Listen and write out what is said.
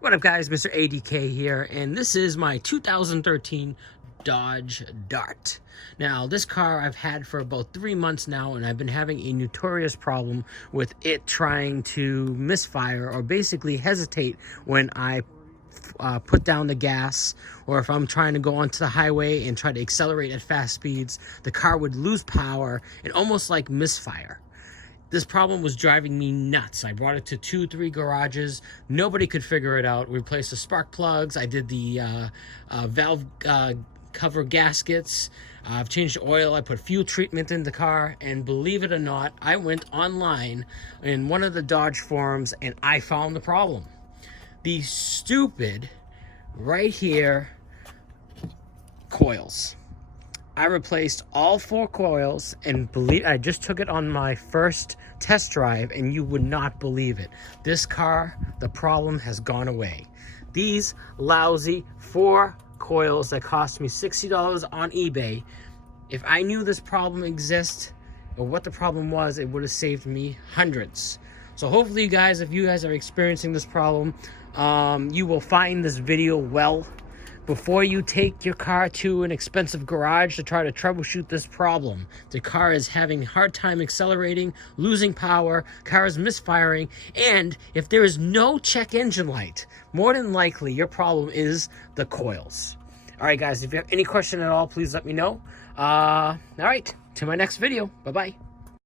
What up guys, Mr. ADK here, and this is my 2013 Dodge Dart. Now this car I've had for about 3 months now, and I've been having a notorious problem with it trying to misfire or basically hesitate when I put down the gas, or if I'm trying to go onto the highway and try to accelerate at fast speeds, the car would lose power and almost like misfire. This problem was driving me nuts. I brought it to 2-3 garages. Nobody could figure it out. We replaced the spark plugs. I did the valve cover gaskets. I've changed the oil. I put fuel treatment in the car. And believe it or not, I went online in one of the Dodge forums and I found the problem. The stupid, right here, coils. I replaced all 4 coils, and I just took it on my first test drive, and you would not believe it. This car, the problem has gone away. These lousy 4 coils that cost me $60 on eBay, if I knew this problem exists or what the problem was, it would have saved me hundreds. So hopefully you guys, if you guys are experiencing this problem, you will find this video well before you take your car to an expensive garage to try to troubleshoot this problem. The car is having a hard time accelerating, losing power, car is misfiring, and if there is no check engine light, more than likely your problem is the coils. All right, guys, if you have any question at all, please let me know. All right, to my next video. Bye-bye.